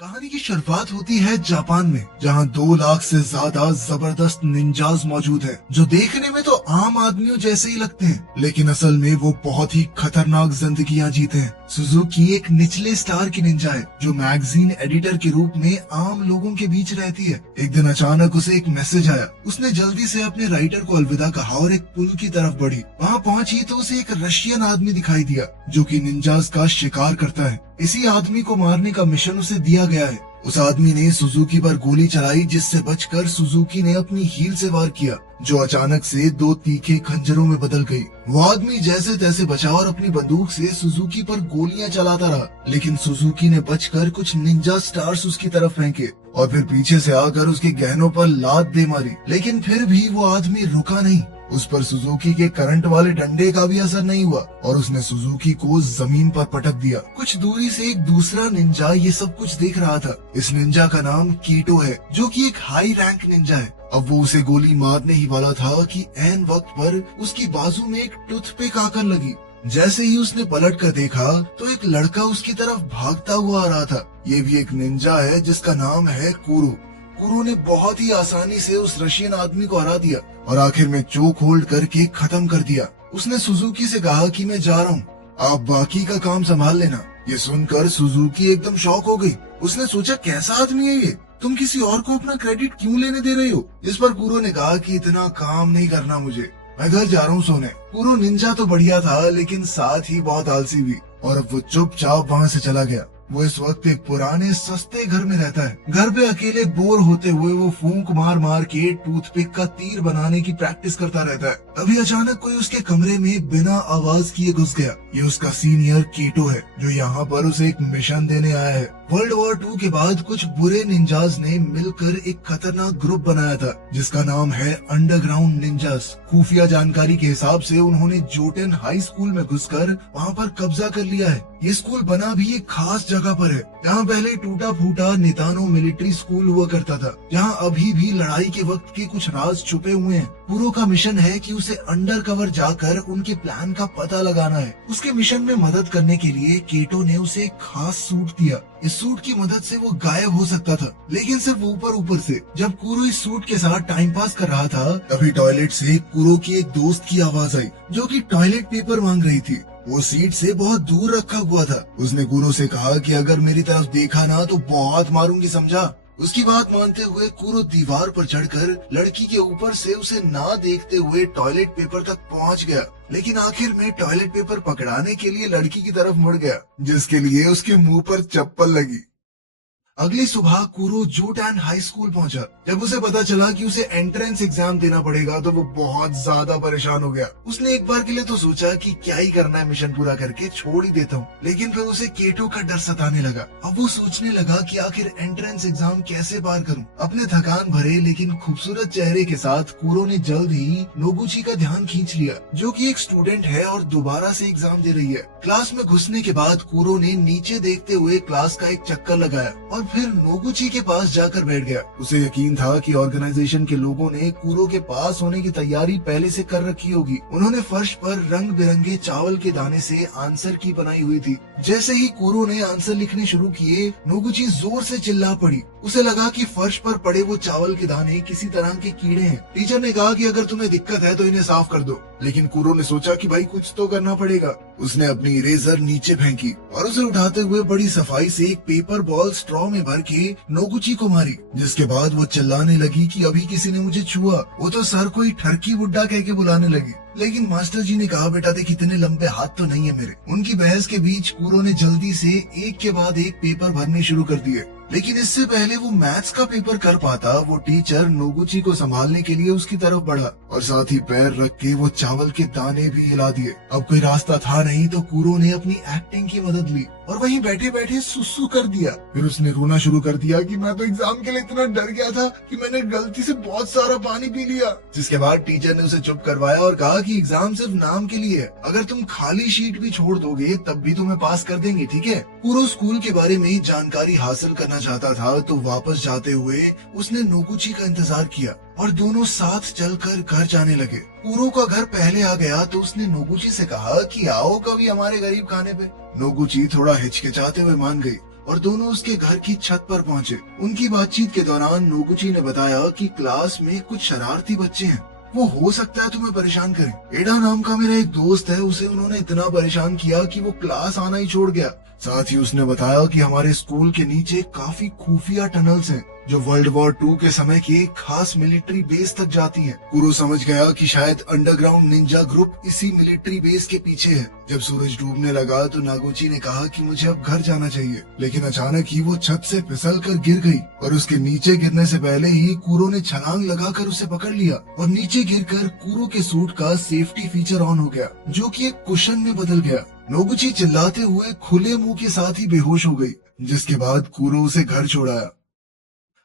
कहानी की शुरुआत होती है जापान में, जहां 2 लाख से ज्यादा जबरदस्त निंजाज मौजूद हैं, जो देखने में तो आम आदमियों जैसे ही लगते हैं, लेकिन असल में वो बहुत ही खतरनाक जिंदगियां जीते हैं। सुजुकी एक निचले स्टार की निंजा है, जो मैगजीन एडिटर के रूप में आम लोगों के बीच रहती है। एक दिन अचानक उसे एक मैसेज आया। उसने जल्दी से अपने राइटर को अलविदा कहा और एक पुल की तरफ बढ़ी। वहाँ पहुंची तो उसे एक रशियन आदमी दिखाई दिया, जो कि निंजाज का शिकार करता है। इसी आदमी को मारने का मिशन उसे दिया गया है। उस आदमी ने सुजुकी पर गोली चलाई, जिससे बचकर सुजुकी ने अपनी हील से वार किया, जो अचानक से 2 तीखे खंजरों में बदल गई। वो आदमी जैसे तैसे बचा और अपनी बंदूक से सुजुकी पर गोलियां चलाता रहा, लेकिन सुजुकी ने बचकर कुछ निंजा स्टार्स उसकी तरफ फेंके और फिर पीछे से आकर उसके गहनों पर लात दे मारी। लेकिन फिर भी वो आदमी रुका नहीं। उस पर सुजुकी के करंट वाले डंडे का भी असर नहीं हुआ और उसने सुजुकी को जमीन पर पटक दिया। कुछ दूरी से एक दूसरा निंजा ये सब कुछ देख रहा था। इस निंजा का नाम कीटो है, जो कि एक हाई रैंक निंजा है। अब वो उसे गोली मारने ही वाला था कि ऐन वक्त पर उसकी बाजू में एक टूथपिक आकर लगी। जैसे ही उसने पलट कर देखा तो एक लड़का उसकी तरफ भागता हुआ आ रहा था। ये भी एक निंजा है जिसका नाम है कुरो। कुरो ने बहुत ही आसानी से उस रशियन आदमी को हरा दिया और आखिर में चोक होल्ड करके खत्म कर दिया। उसने सुजुकी से कहा कि मैं जा रहा हूँ, आप बाकी का काम संभाल लेना। ये सुनकर सुजुकी एकदम शॉक हो गई। उसने सोचा, कैसा आदमी है ये? तुम किसी और को अपना क्रेडिट क्यों लेने दे रहे हो? इस पर कुरो ने कहा कि इतना काम नहीं करना मुझे, मैं घर जा रहा हूँ सोने। कुरो निंजा तो बढ़िया था, लेकिन साथ ही बहुत आलसी भी, और अब वो चुपचाप वहाँ से चला गया। वो इस वक्त एक पुराने सस्ते घर में रहता है। घर पे अकेले बोर होते हुए वो फूंक मार मार के टूथपिक का तीर बनाने की प्रैक्टिस करता रहता है। तभी अचानक कोई उसके कमरे में बिना आवाज किए घुस गया। ये उसका सीनियर कीटो है, जो यहाँ पर उसे एक मिशन देने आया है। वर्ल्ड वॉर 2 के बाद कुछ बुरे निंजाज ने मिलकर एक खतरनाक ग्रुप बनाया था, जिसका नाम है अंडरग्राउंड निंजास। खुफिया जानकारी के हिसाब से उन्होंने जोटेन हाई स्कूल में घुसकर वहाँ पर कब्जा कर लिया है। ये स्कूल बना भी एक खास जगह पर है, जहाँ पहले टूटा फूटा नितानो मिलिट्री स्कूल हुआ करता था, जहाँ अभी भी लड़ाई के वक्त के कुछ राज छुपे हुए हैं। कुरो का मिशन है कि उसे अंडर कवर जाकर उनके प्लान का पता लगाना है। उसके मिशन में मदद करने के लिए कीटो ने उसे एक खास सूट दिया। इस सूट की मदद से वो गायब हो सकता था, लेकिन सिर्फ ऊपर ऊपर से। जब कुरो इस सूट के साथ टाइम पास कर रहा था, तभी टॉयलेट से कुरो की एक दोस्त की आवाज आई, जो कि टॉयलेट पेपर मांग रही थी। वो सीट से बहुत दूर रखा हुआ था। उसने कुरो से कहा कि अगर मेरी तरफ देखा ना तो बहुत मारूंगी, समझा? उसकी बात मानते हुए कुरो दीवार पर चढ़कर लड़की के ऊपर से उसे ना देखते हुए टॉयलेट पेपर तक पहुंच गया, लेकिन आखिर में टॉयलेट पेपर पकड़ाने के लिए लड़की की तरफ मुड़ गया, जिसके लिए उसके मुंह पर चप्पल लगी। अगली सुबह कुरो जोटैन हाई स्कूल पहुंचा। जब उसे पता चला कि उसे एंट्रेंस एग्जाम देना पड़ेगा तो वो बहुत ज्यादा परेशान हो गया। उसने एक बार के लिए तो सोचा कि क्या ही करना है, मिशन पूरा करके छोड़ ही देता हूँ, लेकिन फिर उसे कीटो का डर सताने लगा। अब वो सोचने लगा कि आखिर एंट्रेंस एग्जाम कैसे पार करूँ। अपने थकान भरे लेकिन खूबसूरत चेहरे के साथ कुरो ने जल्द ही नोगुची का ध्यान खींच लिया, जो कि एक स्टूडेंट है और दोबारा से एग्जाम दे रही है। क्लास में घुसने के बाद कुरो ने नीचे देखते हुए क्लास का एक चक्कर लगाया और फिर नोगुची के पास जाकर बैठ गया। उसे यकीन था कि ऑर्गेनाइजेशन के लोगों ने कुरो के पास होने की तैयारी पहले से कर रखी होगी। उन्होंने फर्श पर रंग बिरंगे चावल के दाने से आंसर की बनाई हुई थी। जैसे ही कुरो ने आंसर लिखने शुरू किए, नोगुची जोर से चिल्ला पड़ी। उसे लगा कि फर्श पर पड़े वो चावल के दाने किसी तरह के कीड़े हैं। टीचर ने कहा कि अगर तुम्हें दिक्कत है तो इन्हें साफ कर दो, लेकिन कुरो ने सोचा कि भाई कुछ तो करना पड़ेगा। उसने अपनी इरेजर नीचे फेंकी और उसे उठाते हुए बड़ी सफाई से एक पेपर बॉल स्ट्रॉ में भर के नोगुची को मारी, जिसके बाद वो चिल्लाने लगी कि अभी किसी ने मुझे छुआ। वो तो सर को ही ठरकी बुड्ढा कह के बुलाने लगी, लेकिन मास्टर जी ने कहा, बेटा देख इतने लंबे हाथ तो नहीं है मेरे। उनकी बहस के बीच कुरो ने जल्दी से एक के बाद एक पेपर भरने शुरू कर दिए, लेकिन इससे पहले वो मैथ्स का पेपर कर पाता, वो टीचर नोगुची को संभालने के लिए उसकी तरफ बढ़ा और साथ ही पैर रख के वो चावल के दाने भी हिला दिए। अब कोई रास्ता था नहीं तो कुरो ने अपनी एक्टिंग की मदद ली और वहीं बैठे बैठे सुसु कर दिया। फिर उसने रोना शुरू कर दिया कि मैं तो एग्जाम के लिए इतना डर गया था कि मैंने गलती से बहुत सारा पानी पी लिया। जिसके बाद टीचर ने उसे चुप करवाया और कहा कि एग्जाम सिर्फ नाम के लिए है, अगर तुम खाली शीट भी छोड़ दोगे तब भी तुम्हें पास कर देंगे, ठीक है? कुरो स्कूल के बारे में जानकारी हासिल करना चाहता था, तो वापस जाते हुए उसने नोगुची का इंतजार किया और दोनों साथ चलकर घर जाने लगे। कुरो का घर पहले आ गया तो उसने नोगुची से कहा कि आओ कभी हमारे गरीब खाने पे। नोगुची थोड़ा हिचकिचाते हुए मान गई और दोनों उसके घर की छत पर पहुंचे। उनकी बातचीत के दौरान नोगुची ने बताया कि क्लास में कुछ शरारती बच्चे हैं, वो हो सकता है तुम्हें परेशान करें। एडा नाम का मेरा एक दोस्त है, उसे उन्होंने इतना परेशान किया कि वो क्लास आना ही छोड़ गया। साथ ही उसने बताया कि हमारे स्कूल के नीचे काफी खुफिया टनल्स हैं जो वर्ल्ड वॉर 2 के समय के एक खास मिलिट्री बेस तक जाती हैं। कुरो समझ गया कि शायद अंडरग्राउंड निंजा ग्रुप इसी मिलिट्री बेस के पीछे है। जब सूरज डूबने लगा तो नागुची ने कहा कि मुझे अब घर जाना चाहिए, लेकिन अचानक ही वो छत से फिसल कर गिर गई और उसके नीचे गिरने से पहले ही कुरो ने छलांग लगाकर उसे पकड़ लिया और नीचे गिरकर कुरो के सूट का सेफ्टी फीचर ऑन हो गया, जो कि एक कुशन में बदल गया। नोगुची चिल्लाते हुए खुले मुंह के साथ ही बेहोश हो गई, जिसके बाद कुरो उसे घर छोड़ाया।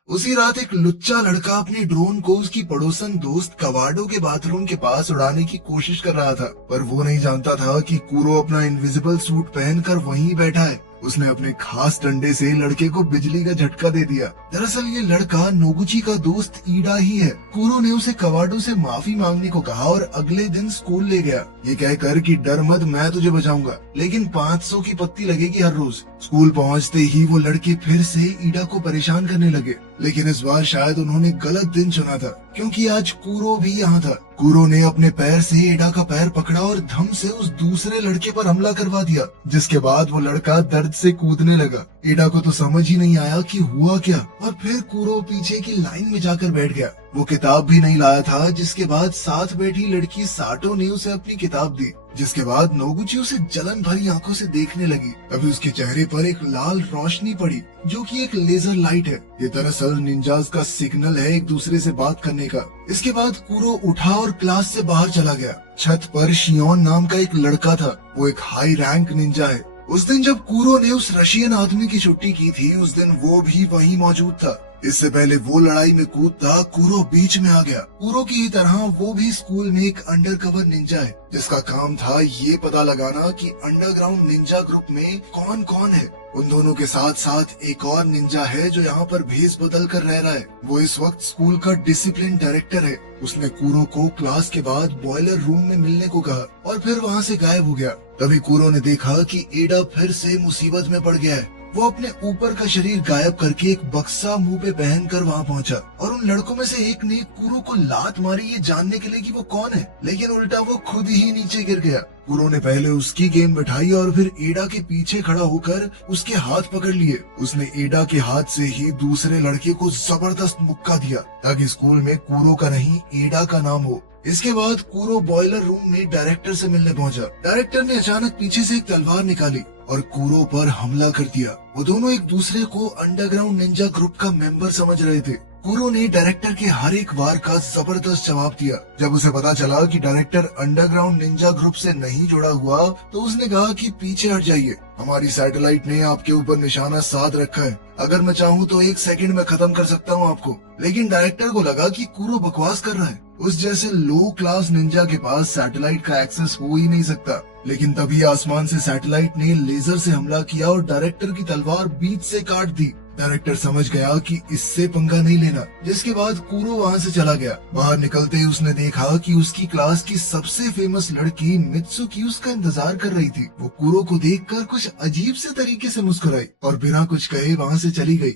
उसी रात एक लुच्चा लड़का अपने ड्रोन को उसकी पड़ोसन दोस्त कवाडो के बाथरूम के पास उड़ाने की कोशिश कर रहा था, पर वो नहीं जानता था कि कुरो अपना इनविजिबल सूट पहनकर वहीं बैठा है। उसने अपने खास डंडे से लड़के को बिजली का झटका दे दिया। दरअसल ये लड़का नोगुची का दोस्त ईडा ही है। कुरो ने उसे कवाडो से माफी मांगने को कहा और अगले दिन स्कूल ले गया, ये कहकर कि डर मत, मैं तुझे बचाऊंगा, लेकिन 500 की पत्ती लगेगी हर रोज। स्कूल पहुंचते ही वो लड़के फिर से ईडा को परेशान करने लगे, लेकिन इस बार शायद उन्होंने गलत दिन चुना था, क्योंकि आज कुरो भी यहाँ था। कुरो ने अपने पैर से ईडा का पैर पकड़ा और धम से उस दूसरे लड़के पर हमला करवा दिया, जिसके बाद वो लड़का दर्द से कूदने लगा। ईडा को तो समझ ही नहीं आया कि हुआ क्या, और फिर कुरो पीछे की लाइन में जाकर बैठ गया। वो किताब भी नहीं लाया था, जिसके बाद साथ बैठी लड़की साटो ने उसे अपनी किताब दी, जिसके बाद नोगुची उसे जलन भरी आंखों से देखने लगी। तभी उसके चेहरे पर एक लाल रोशनी पड़ी, जो कि एक लेजर लाइट है। ये दरअसल निंजास का सिग्नल है एक दूसरे से बात करने का। इसके बाद कुरो उठा और क्लास से बाहर चला गया। छत पर शियोन नाम का एक लड़का था, वो एक हाई रैंक निंजा है। उस दिन जब कुरो ने उस रशियन आदमी की छुट्टी की थी, उस दिन वो भी वहीं मौजूद था। इससे पहले वो लड़ाई में कूदता कुरो बीच में आ गया। कुरो की ही तरह वो भी स्कूल में एक अंडरकवर निंजा है, जिसका काम था ये पता लगाना कि अंडरग्राउंड निंजा ग्रुप में कौन कौन है। उन दोनों के साथ साथ एक और निंजा है जो यहाँ पर भेस बदल कर रह रहा है। वो इस वक्त स्कूल का डिसिप्लिन डायरेक्टर है। उसने कुरो को क्लास के बाद बॉयलर रूम में मिलने को कहा और फिर वहाँ से गायब हो गया। तभी कुरो ने देखा कि एडा फिर से मुसीबत में पड़ गया है। वो अपने ऊपर का शरीर गायब करके एक बक्सा मुंह पे पहनकर वहाँ पहुंचा और उन लड़कों में से एक ने कुरो को लात मारी ये जानने के लिए कि वो कौन है, लेकिन उल्टा वो खुद ही नीचे गिर गया। कुरो ने पहले उसकी गेंद बिठाई और फिर एडा के पीछे खड़ा होकर उसके हाथ पकड़ लिए। उसने एडा के हाथ से ही दूसरे लड़के को जबरदस्त मुक्का दिया ताकि स्कूल में कुरो का नहीं एडा का नाम हो। इसके बाद कुरो बॉयलर रूम में डायरेक्टर से मिलने पहुंचा। डायरेक्टर ने अचानक पीछे से एक तलवार निकाली और कुरो पर हमला कर दिया। वो दोनों एक दूसरे को अंडरग्राउंड निंजा ग्रुप का मेंबर समझ रहे थे। कुरो ने डायरेक्टर के हर एक वार का जबरदस्त जवाब दिया। जब उसे पता चला कि डायरेक्टर अंडरग्राउंड निंजा ग्रुप से नहीं जुड़ा हुआ, तो उसने कहा कि पीछे हट जाइए, हमारी सैटेलाइट ने आपके ऊपर निशाना साध रखा है, अगर मैं चाहूँ तो 1 सेकंड में खत्म कर सकता हूँ आपको। लेकिन डायरेक्टर को लगा कि कुरो बकवास कर रहा है, उस जैसे लो क्लास निंजा के पास सैटेलाइट का एक्सेस हो ही नहीं सकता। लेकिन तभी आसमान से सैटेलाइट ने लेजर से हमला किया और डायरेक्टर की तलवार बीच से काट दी। डायरेक्टर समझ गया कि इससे पंगा नहीं लेना, जिसके बाद कुरो वहाँ से चला गया। बाहर निकलते ही उसने देखा कि उसकी क्लास की सबसे फेमस लड़की मित्सुकी उसका इंतजार कर रही थी। वो कुरो को देखकर कुछ अजीब से तरीके से मुस्कुराई और बिना कुछ कहे वहाँ से चली गई।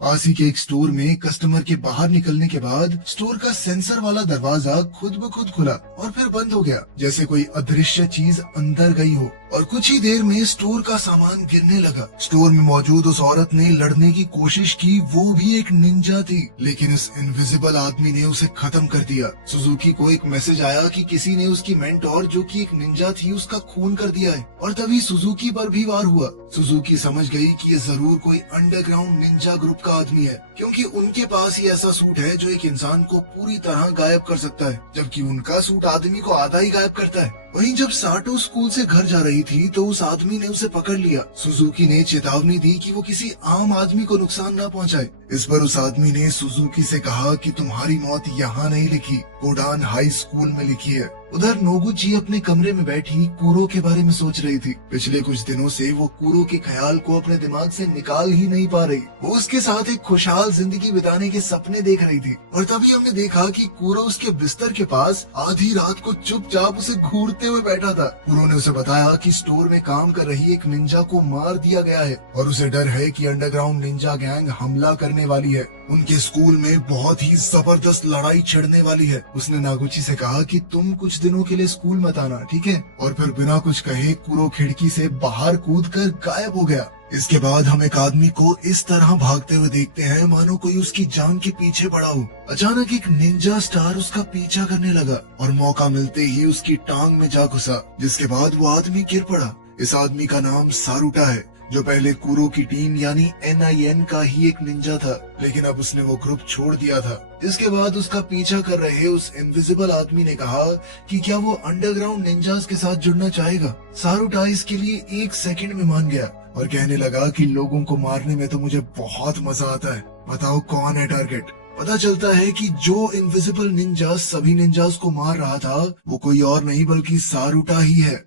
पास ही के एक स्टोर में कस्टमर के बाहर निकलने के बाद स्टोर का सेंसर वाला दरवाजा खुद ब खुद खुला और फिर बंद हो गया, जैसे कोई अदृश्य चीज अंदर गई हो, और कुछ ही देर में स्टोर का सामान गिरने लगा। स्टोर में मौजूद उस औरत ने लड़ने की कोशिश की, वो भी एक निंजा थी, लेकिन इस इनविजिबल आदमी ने उसे खत्म कर दिया। सुजुकी को एक मैसेज आया कि किसी ने उसकी मेंटोर जो कि एक निंजा थी उसका खून कर दिया है, और तभी सुजुकी पर भी वार हुआ। सुजुकी समझ गई कि ये जरूर कोई अंडरग्राउंड निंजा ग्रुप का आदमी है, क्योंकि उनके पास ही ऐसा सूट है जो एक इंसान को पूरी तरह गायब कर सकता है, जबकि उनका सूट आदमी को आधा ही गायब करता है। वहीं जब साटो स्कूल से घर जा रही थी तो उस आदमी ने उसे पकड़ लिया। सुजुकी ने चेतावनी दी कि वो किसी आम आदमी को नुकसान न पहुंचाए। इस पर उस आदमी ने सुजुकी से कहा कि तुम्हारी मौत यहाँ नहीं लिखी, कोडान हाई स्कूल में लिखी है। उधर नोगुची अपने कमरे में बैठी कूरो के बारे में सोच रही थी। पिछले कुछ दिनों से वो कूरो के ख्याल को अपने दिमाग से निकाल ही नहीं पा रही। वो उसके साथ एक खुशहाल जिंदगी बिताने के सपने देख रही थी और तभी हमने देखा कि कूरो उसके बिस्तर के पास आधी रात को चुपचाप उसे घूरते हुए बैठा था। कूरो ने उसे बताया कि स्टोर में काम कर रही एक निंजा को मार दिया गया है और उसे डर है कि अंडरग्राउंड निंजा गैंग हमला करने वाली है। उनके स्कूल में बहुत ही जबरदस्त लड़ाई छिड़ने वाली है। उसने नागुची से कहा कि तुम कुछ दिनों के लिए स्कूल मत आना, ठीक है? और फिर बिना कुछ कहे कूरो खिड़की से बाहर कूदकर गायब हो गया। इसके बाद हम एक आदमी को इस तरह भागते हुए देखते हैं मानो कोई उसकी जान के पीछे पड़ा हो। अचानक एक निंजा स्टार उसका पीछा करने लगा और मौका मिलते ही उसकी टांग में जा घुसा, जिसके बाद वो आदमी गिर पड़ा। इस आदमी का नाम सारुटा है, जो पहले कूरो की टीम यानी NIN का ही एक निंजा था, लेकिन अब उसने वो ग्रुप छोड़ दिया था। इसके बाद उसका पीछा कर रहे उस इनविजिबल आदमी ने कहा कि क्या वो अंडरग्राउंड निंजास के साथ जुड़ना चाहेगा। सारुटा इसके लिए 1 सेकंड में मान गया और कहने लगा कि लोगों को मारने में तो मुझे बहुत मजा आता है, बताओ कौन है टारगेट। पता चलता है कि जो इनविजिबल निंजा सभी निंजास को मार रहा था वो कोई और नहीं बल्कि सारुटा ही है।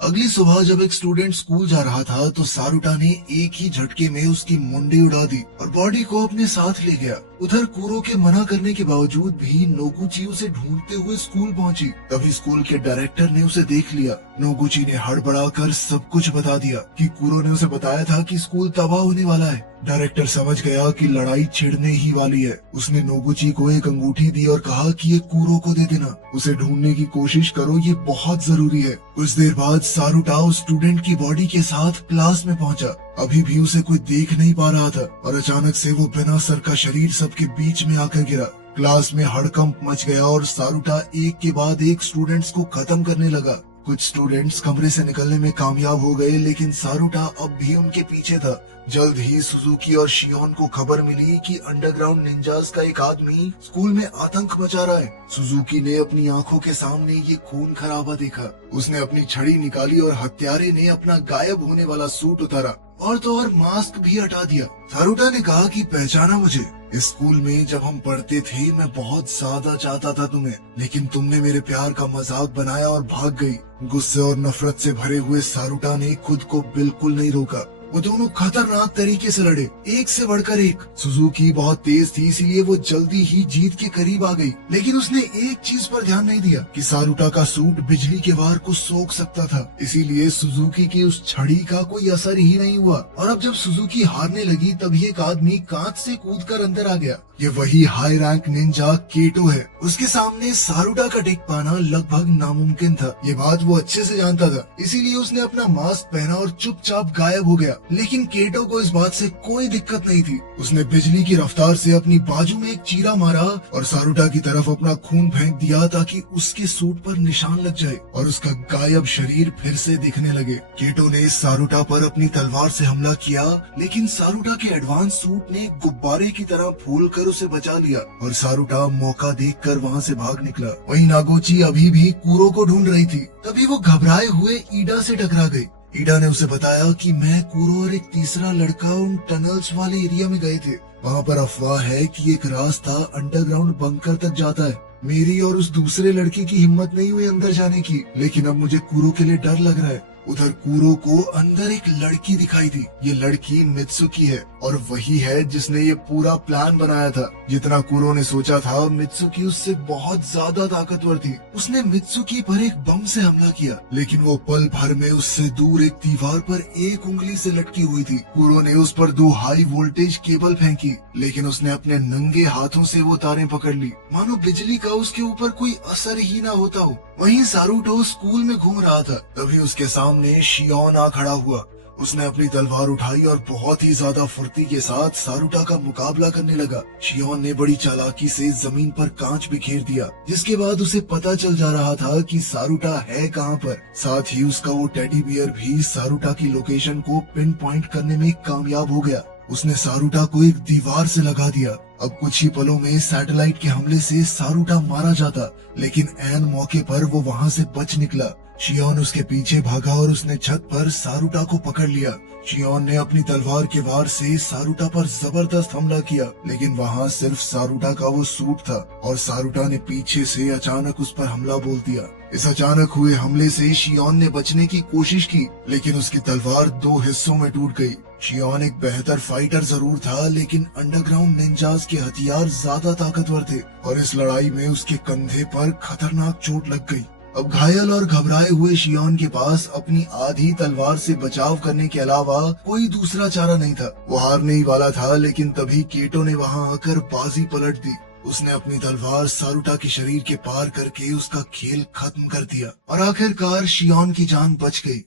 अगली सुबह जब एक स्टूडेंट स्कूल जा रहा था तो सारुटा ने एक ही झटके में उसकी मुंडी उड़ा दी और बॉडी को अपने साथ ले गया। उधर कूरो के मना करने के बावजूद भी नोगुची उसे ढूंढते हुए स्कूल पहुंची। तभी स्कूल के डायरेक्टर ने उसे देख लिया। नोगुची ने हड़बड़ाकर सब कुछ बता दिया कि कूरो ने उसे बताया था कि स्कूल तबाह होने वाला है। डायरेक्टर समझ गया कि लड़ाई छिड़ने ही वाली है। उसने नोगुची को एक अंगूठी दी और कहा कि ये कूरो को दे देना, उसे ढूंढने की कोशिश करो, ये बहुत जरूरी है। कुछ देर बाद सारुटा उस स्टूडेंट की बॉडी के साथ क्लास में पहुंचा। अभी भी उसे कोई देख नहीं पा रहा था और अचानक से वो बिना सर का शरीर सबके बीच में आकर गिरा। क्लास में हड़कंप मच गया और सारुटा एक के बाद एक स्टूडेंट्स को खत्म करने लगा। कुछ स्टूडेंट्स कमरे से निकलने में कामयाब हो गए, लेकिन सारुटा अब भी उनके पीछे था। जल्द ही सुजुकी और शियोन को खबर मिली कि अंडरग्राउंड निंजास का एक आदमी स्कूल में आतंक मचा रहा है। सुजुकी ने अपनी आंखों के सामने ये खून खराबा देखा। उसने अपनी छड़ी निकाली और हत्यारे ने अपना गायब होने वाला सूट उतारा और तो और मास्क भी हटा दिया। सारुटा ने कहा कि पहचाना मुझे? इस स्कूल में जब हम पढ़ते थे मैं बहुत ज्यादा चाहता था तुम्हें, लेकिन तुमने मेरे प्यार का मजाक बनाया और भाग गई। गुस्से और नफरत से भरे हुए सारुटा ने खुद को बिल्कुल नहीं रोका। वो दोनों खतरनाक तरीके से लड़े, एक से बढ़कर एक। सुजुकी बहुत तेज थी, इसीलिए वो जल्दी ही जीत के करीब आ गई, लेकिन उसने एक चीज पर ध्यान नहीं दिया कि सारुटा का सूट बिजली के वार को सोख सकता था। इसीलिए सुजुकी की उस छड़ी का कोई असर ही नहीं हुआ। और अब जब सुजुकी हारने लगी तभी एक आदमी कांच से कूदकर अंदर आ गया। ये वही हाई रैंक निंजा केटो है। उसके सामने सारुटा का टिक पाना लगभग नामुमकिन था। ये बात वो अच्छे से जानता था, इसीलिए उसने अपना मास्क पहना और चुपचाप गायब हो गया। लेकिन केटो को इस बात से कोई दिक्कत नहीं थी। उसने बिजली की रफ्तार से अपनी बाजू में एक चीरा मारा और सारुटा की तरफ अपना खून फेंक दिया ताकि उसके सूट पर निशान लग जाए और उसका गायब शरीर फिर से दिखने लगे। केटो ने सारुटा पर अपनी तलवार से हमला किया, लेकिन सारुटा के एडवांस सूट ने गुब्बारे की तरह फूलकर उसे बचा लिया और सारुटा मौका देखकर वहाँ से भाग निकला। वहीं नागोची अभी भी कूरो को ढूंढ रही थी। तभी वो घबराए हुए ईडा से टकरा गई। ईडा ने उसे बताया कि मैं, कूरो और एक तीसरा लड़का उन टनल्स वाले एरिया में गए थे। वहाँ पर अफवाह है कि एक रास्ता अंडरग्राउंड बंकर तक जाता है। मेरी और उस दूसरे लड़के की हिम्मत नहीं हुई अंदर जाने की, लेकिन अब मुझे कूरो के लिए डर लग रहा है। उधर कूरो को अंदर एक लड़की दिखाई दी। ये लड़की मित्सुकी है और वही है जिसने ये पूरा प्लान बनाया था। जितना कूरो ने सोचा था, मित्सुकी उससे बहुत ज्यादा ताकतवर थी। उसने मित्सुकी पर एक बम से हमला किया, लेकिन वो पल भर में उससे दूर एक दीवार पर एक उंगली से लटकी हुई थी। कूरो ने उस पर 2 हाई वोल्टेज केबल फेंकी, लेकिन उसने अपने नंगे हाथों से वो तारें पकड़ ली, मानो बिजली का उसके ऊपर कोई असर ही ना होता हो। वहीं सारुटो स्कूल में घूम रहा था। तभी उसके सामने शियोन आ खड़ा हुआ। उसने अपनी तलवार उठाई और बहुत ही ज्यादा फुर्ती के साथ सारुटा का मुकाबला करने लगा। शियोन ने बड़ी चालाकी से जमीन पर कांच बिखेर दिया, जिसके बाद उसे पता चल जा रहा था कि सारुटा है कहाँ पर। साथ ही उसका वो टेडी बियर भी सारुटा की लोकेशन को पिन पॉइंट करने में कामयाब हो गया। उसने सारुटा को एक दीवार से लगा दिया। अब कुछ ही पलों में सैटेलाइट के हमले से सारुटा मारा जाता, लेकिन ऐन मौके पर वो वहाँ से बच निकला। शियोन उसके पीछे भागा और उसने छत पर सारुटा को पकड़ लिया। शियोन ने अपनी तलवार के वार से सारुटा पर जबरदस्त हमला किया, लेकिन वहाँ सिर्फ सारुटा का वो सूट था और सारुटा ने पीछे से अचानक उस पर हमला बोल दिया। इस अचानक हुए हमले से शियोन ने बचने की कोशिश की, लेकिन उसकी तलवार दो हिस्सों में टूट गई। शियोन एक बेहतर फाइटर जरूर था, लेकिन अंडरग्राउंड निंजास के हथियार ज्यादा ताकतवर थे और इस लड़ाई में उसके कंधे पर खतरनाक चोट लग गई। अब घायल और घबराए हुए शियोन के पास अपनी आधी तलवार से बचाव करने के अलावा कोई दूसरा चारा नहीं था। वो हारने ही वाला था, लेकिन तभी केटो ने वहां आकर बाजी पलट दी। उसने अपनी तलवार सारुटा के शरीर के पार करके उसका खेल खत्म कर दिया और आखिरकार शियोन की जान बच गई।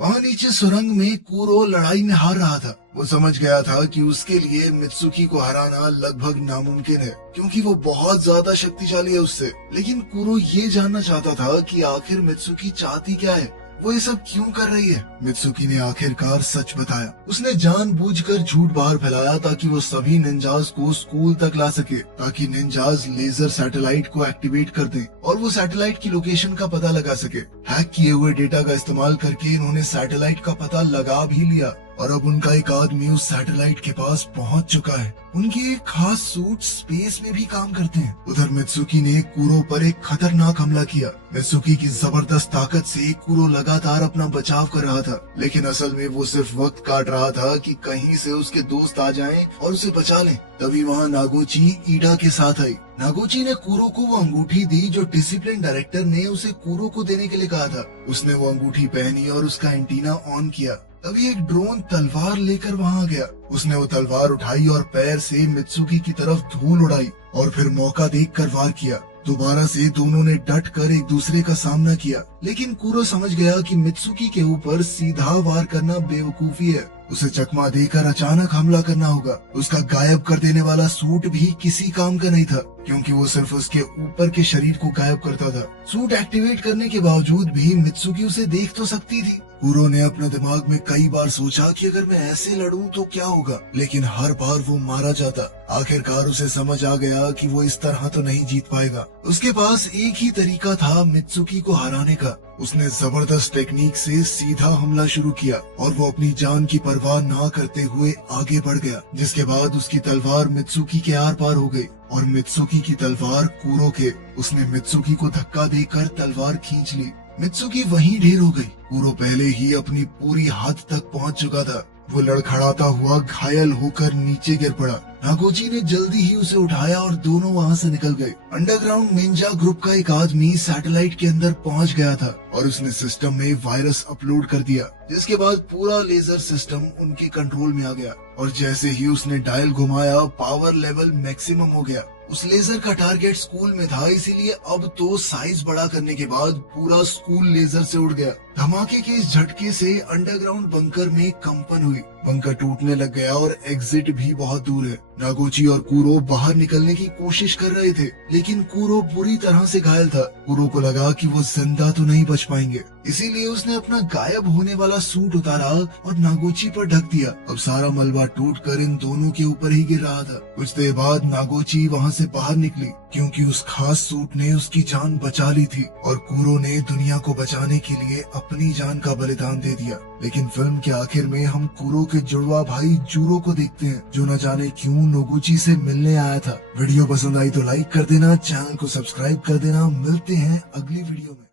वहां नीचे सुरंग में कूरो लड़ाई में हार रहा था। वो समझ गया था कि उसके लिए मित्सुकी को हराना लगभग नामुमकिन है, क्योंकि वो बहुत ज्यादा शक्तिशाली है उससे। लेकिन कूरो ये जानना चाहता था कि आखिर मित्सुकी चाहती क्या है, वो ये सब क्यों कर रही है। मित्सुकी ने आखिरकार सच बताया। उसने जानबूझकर झूठ बाहर फैलाया ताकि वो सभी निंजास को स्कूल तक ला सके, ताकि निंजास लेजर सैटेलाइट को एक्टिवेट कर दें और वो सैटेलाइट की लोकेशन का पता लगा सके। हैक किए हुए डेटा का इस्तेमाल करके इन्होंने सैटेलाइट का पता लगा भी लिया और अब उनका एक आदमी उस सैटेलाइट के पास पहुंच चुका है। उनके एक खास सूट स्पेस में भी काम करते हैं। उधर मित्सुकी ने कूरो पर एक खतरनाक हमला किया। मित्सुकी की जबरदस्त ताकत से कूरो लगातार अपना बचाव कर रहा था, लेकिन असल में वो सिर्फ वक्त काट रहा था कि कहीं से उसके दोस्त आ जाएं और उसे बचा लें। तभी वहाँ नागोची ईडा के साथ आई। नागोची ने कूरो को वो अंगूठी दी जो डिसिप्लिन डायरेक्टर ने उसे कूरो को देने के लिए कहा था। उसने वो अंगूठी पहनी और उसका एंटीना ऑन किया। तभी एक ड्रोन तलवार लेकर वहां आ गया। उसने वो तलवार उठाई और पैर से मित्सुकी की तरफ धूल उड़ाई और फिर मौका देखकर वार किया। दोबारा से दोनों ने डट कर एक दूसरे का सामना किया, लेकिन कूरो समझ गया कि मित्सुकी के ऊपर सीधा वार करना बेवकूफी है। उसे चकमा देकर अचानक हमला करना होगा। उसका गायब कर देने वाला सूट भी किसी काम का नहीं था, क्योंकि वो सिर्फ उसके ऊपर के शरीर को गायब करता था। सूट एक्टिवेट करने के बावजूद भी मित्सुकी उसे देख तो सकती थी। कूरो ने अपने दिमाग में कई बार सोचा कि अगर मैं ऐसे लड़ूं तो क्या होगा, लेकिन हर बार वो मारा जाता। आखिरकार उसे समझ आ गया कि वो इस तरह तो नहीं जीत पाएगा। उसके पास एक ही तरीका था मित्सुकी को हराने का। उसने जबरदस्त टेक्निक से सीधा हमला शुरू किया और वो अपनी जान की परवाह ना करते हुए आगे बढ़ गया, जिसके बाद उसकी तलवार मित्सुकी के आर पार हो गई और मित्सुकी की तलवार कूरो के। उसने मित्सुकी को धक्का देकर तलवार खींच ली। मित्सुकी वहीं ढेर हो गई। कूरो पहले ही अपनी पूरी हद तक पहुंच चुका था। वो लड़खड़ाता हुआ घायल होकर नीचे गिर पड़ा। नागोची ने जल्दी ही उसे उठाया और दोनों वहां से निकल गए। अंडरग्राउंड निंजा ग्रुप का एक आदमी सैटेलाइट के अंदर पहुंच गया था और उसने सिस्टम में वायरस अपलोड कर दिया, जिसके बाद पूरा लेजर सिस्टम उनके कंट्रोल में आ गया और जैसे ही उसने डायल घुमाया पावर लेवल मैक्सिमम हो गया। उस लेजर का टारगेट स्कूल में था, इसीलिए अब तो साइज बड़ा करने के बाद पूरा स्कूल लेजर से उड़ गया। धमाके के इस झटके से अंडरग्राउंड बंकर में कंपन हुई। बंकर टूटने लग गया और एग्जिट भी बहुत दूर है। नागोची और कूरो बाहर निकलने की कोशिश कर रहे थे, लेकिन कूरो बुरी तरह से घायल था। कूरो को लगा कि वो जिंदा तो नहीं बच पाएंगे, इसीलिए उसने अपना गायब होने वाला सूट उतारा और नागोची पर ढक दिया। अब सारा मलबा टूटकर इन दोनों के ऊपर ही गिर रहा था। कुछ देर बाद नागोची वहां से बाहर निकली, क्योंकि उस खास सूट ने उसकी जान बचा ली थी और कूरो ने दुनिया को बचाने के लिए अपनी जान का बलिदान दे दिया। लेकिन फिल्म के आखिर में हम कूरो के जुड़वा भाई जूरो को देखते हैं, जो न जाने क्यों नोगुची से मिलने आया था। वीडियो पसंद आई तो लाइक कर देना, चैनल को सब्सक्राइब कर देना। मिलते हैं अगली वीडियो में।